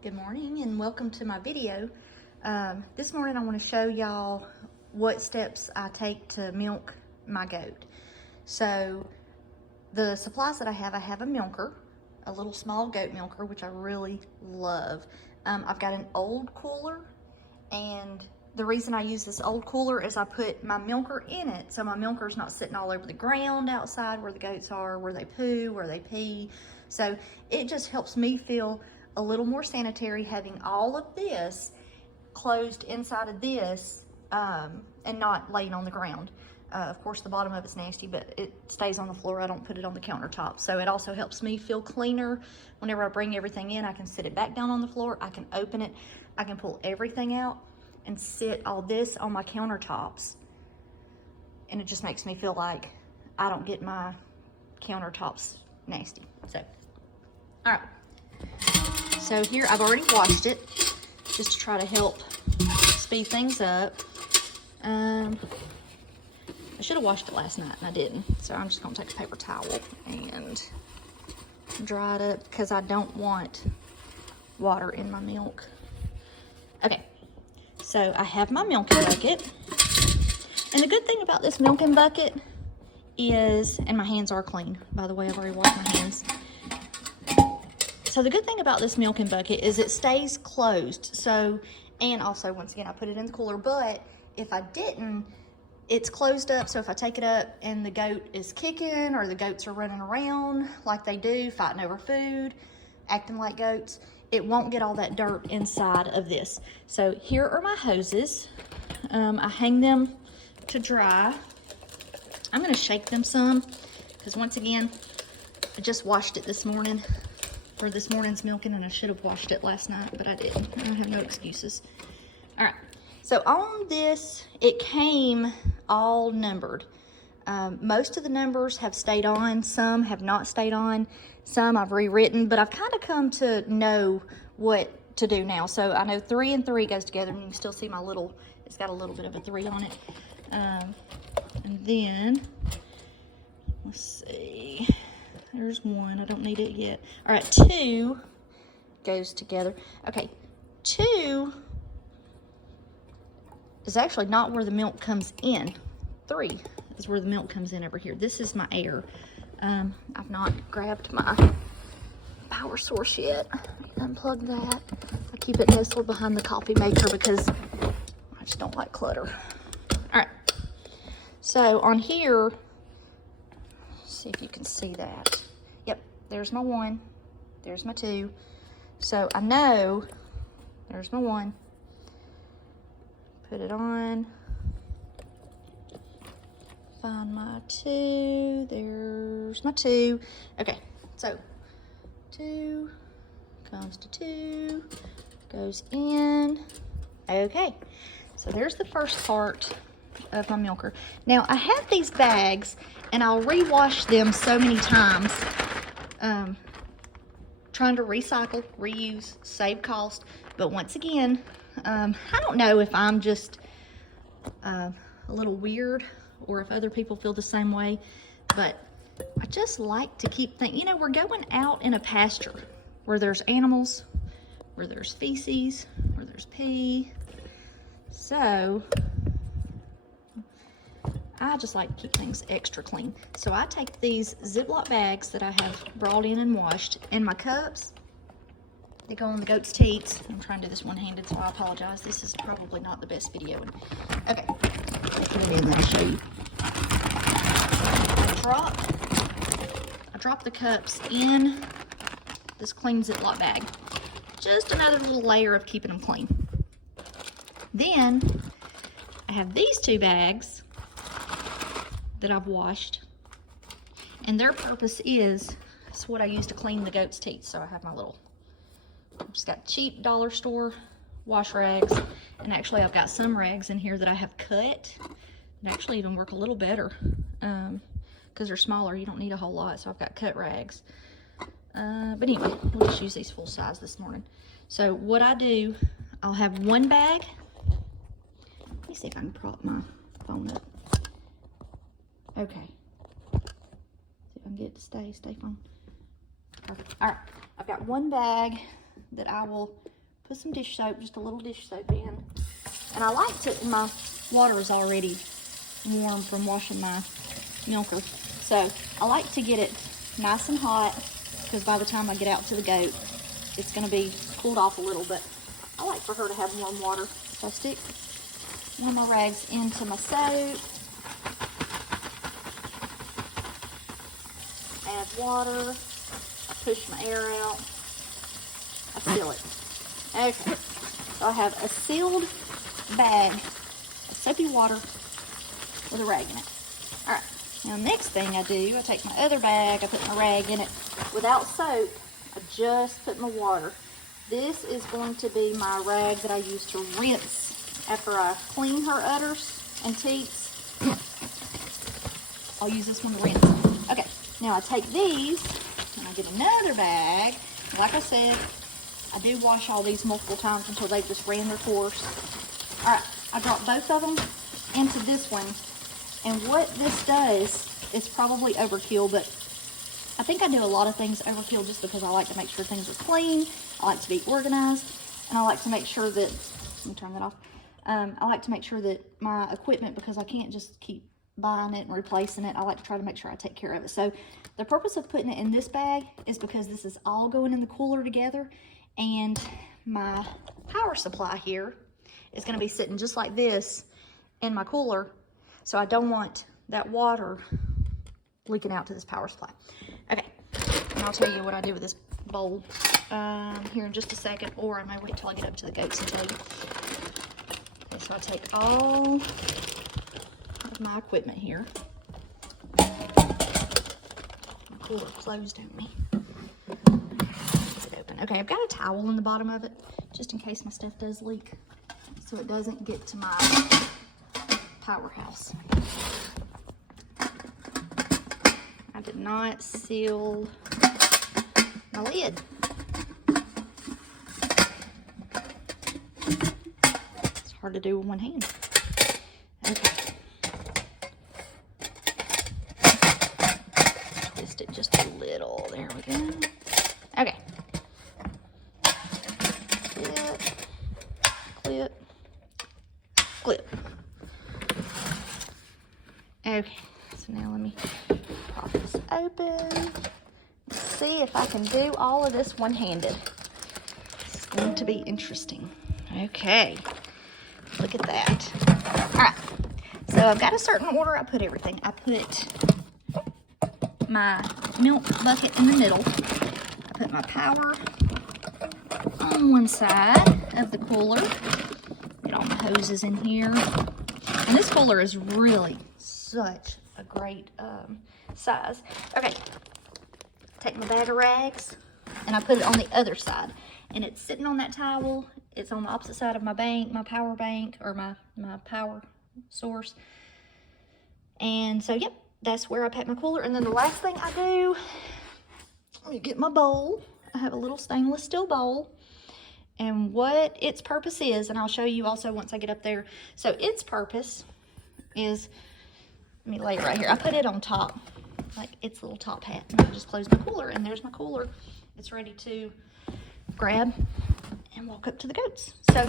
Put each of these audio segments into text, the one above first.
Good morning and welcome to my video. This morning I want to show y'all what steps I take to milk my goat. So the supplies that I have a milker, a little small goat milker, which I really love. I've got an old cooler, and the reason I use this old cooler is I put my milker in it, so my milker's not sitting all over the ground outside where the goats are, where they poo, where they pee. So it just helps me feel a little more sanitary having all of this closed inside of this and not laying on the ground. Of course, the bottom of it's nasty, but it stays on the floor. I don't put it on the countertop. So it also helps me feel cleaner. Whenever I bring everything in, I can sit it back down on the floor. I can open it. I can pull everything out and sit all this on my countertops. And it just makes me feel like I don't get my countertops nasty. So, all right. So here, I've already washed it just to try to help speed things up. I should have washed it last night and I didn't. So I'm just gonna take a paper towel and dry it up because I don't want water in my milk. Okay, so I have my milking bucket. And the good thing about this milking bucket is, and my hands are clean, by the way, I've already washed my hands. So the good thing about this milking bucket is it stays closed. So, and also, once again, I put it in the cooler, but if I didn't, it's closed up. So if I take it up and the goat is kicking or the goats are running around like they do, fighting over food, acting like goats, it won't get all that dirt inside of this. So here are my hoses. I hang them to dry. I'm gonna shake them some because once again, I just washed it this morning for this morning's milking, and I should have washed it last night, but I didn't. I have no excuses. All right, so on this, it came all numbered. Most of the numbers have stayed on, some have not stayed on, some I've rewritten, but I've kind of come to know what to do now. So I know 3 and 3 goes together, and you can still see my little, it's got a little bit of a 3 on it. And then, let's see. There's 1, I don't need it yet. All right, 2 goes together. Okay, 2 is actually not where the milk comes in. 3 is where the milk comes in over here. This is my air. I've not grabbed my power source yet. Unplug that. I keep it nestled behind the coffee maker because I just don't like clutter. All right, so on here, see if you can see that. Yep, there's my 1, there's my 2. So I know, there's my 1. Put it on. Find my 2, there's my 2. Okay, so 2 comes to 2, goes in. Okay, so there's the first part of my milker. Now I have these bags and I'll rewash them so many times, trying to recycle, reuse, save cost. But once again, I don't know if I'm just a little weird or if other people feel the same way, but I just like to keep things, you know, we're going out in a pasture where there's animals, where there's feces, where there's pee. So I just like to keep things extra clean. So I take these Ziploc bags that I have brought in and washed, and my cups, they go on the goat's teats. I'm trying to do this one-handed, so I apologize. This is probably not the best video. Okay, I'll put it in and I'll show you. I drop the cups in this clean Ziploc bag. Just another little layer of keeping them clean. Then I have these 2 bags that I've washed, and their purpose is, it's what I use to clean the goat's teeth. So I have my little, I've just got cheap dollar store wash rags, and actually I've got some rags in here that I have cut and actually even work a little better because they're smaller. You don't need a whole lot, so I've got cut rags. But anyway, we'll just use these full size this morning. So what I do, I'll have 1 bag. Let me see if I can prop my phone up. Okay. See if I can get it to stay phone. Perfect. All right, I've got 1 bag that I will put some dish soap, just a little dish soap in. And I like to, my water is already warm from washing my milker. So I like to get it nice and hot, because by the time I get out to the goat, it's gonna be cooled off a little, but I like for her to have warm water. So I stick one of my rags into my soap, add water, I push my air out, I seal it. Okay, so I have a sealed bag of soapy water with a rag in it. All right, now next thing I do, I take my other bag, I put my rag in it. Without soap, I just put my water. This is going to be my rag that I use to rinse after I clean her udders and teats. I'll use this one to rinse. Okay, now I take these and I get another bag. Like I said, I do wash all these multiple times until they've just ran their course. All right, I drop both of them into this one. And what this does is probably overkill, but I think I do a lot of things overkill just because I like to make sure things are clean. I like to be organized, and I like to make sure that, let me turn that off. I like to make sure that my equipment, because I can't just keep buying it and replacing it, I like to try to make sure I take care of it. So the purpose of putting it in this bag is because this is all going in the cooler together, and my power supply here is going to be sitting just like this in my cooler, so I don't want that water leaking out to this power supply. Okay, and I'll tell you what I do with this bowl here in just a second, or I may wait till I get up to the goats and tell you. Okay, so I take all of my equipment here. My cooler closed on me. Get it open. Okay, I've got a towel in the bottom of it, just in case my stuff does leak, so it doesn't get to my powerhouse. I did not seal my lid. It's hard to do with one hand. Okay. Twist it just a little. There we go. Okay. Clip, clip, clip. Okay. So now let me pop this open. See if I can do all of this one-handed. It's going to be interesting. Okay, look at that. All right, so I've got a certain order I put everything. I put my milk bucket in the middle. I put my power on one side of the cooler. Get all my hoses in here. And this cooler is really such a great size. Okay. Take my bag of rags and I put it on the other side, and it's sitting on that towel. It's on the opposite side of my bank, my power bank, or my power source. And so, yep, that's where I pack my cooler. And then the last thing I do, let me get my bowl. I have a little stainless steel bowl, and what its purpose is, and I'll show you also once I get up there. So its purpose is, let me lay it right here. I put it on top, like its little top hat, and I just close my cooler, and there's my cooler. It's ready to grab and walk up to the goats. So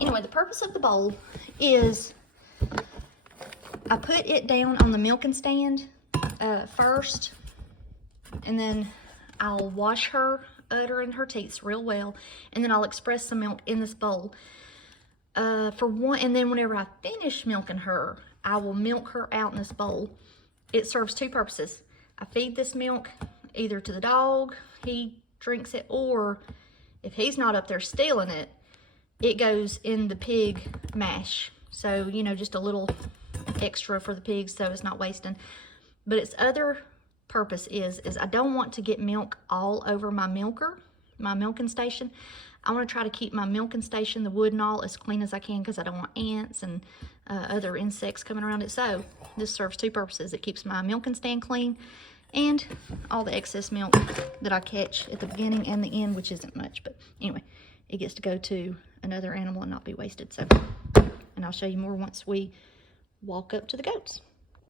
anyway, the purpose of the bowl is I put it down on the milking stand first, and then I'll wash her udder and her teats real well, and then I'll express some milk in this bowl and then whenever I finish milking her, I will milk her out in this bowl. It serves two purposes. I feed this milk either to the dog, he drinks it, or if he's not up there stealing it, it goes in the pig mash. So, you know, just a little extra for the pigs so it's not wasting. But its other purpose is I don't want to get milk all over my milking station. I want to try to keep my milking station, the wood and all, as clean as I can, because I don't want ants and other insects coming around it. So this serves two purposes. It keeps my milking stand clean, and all the excess milk that I catch at the beginning and the end, which isn't much, but anyway, it gets to go to another animal and not be wasted. So, and I'll show you more once we walk up to the goats.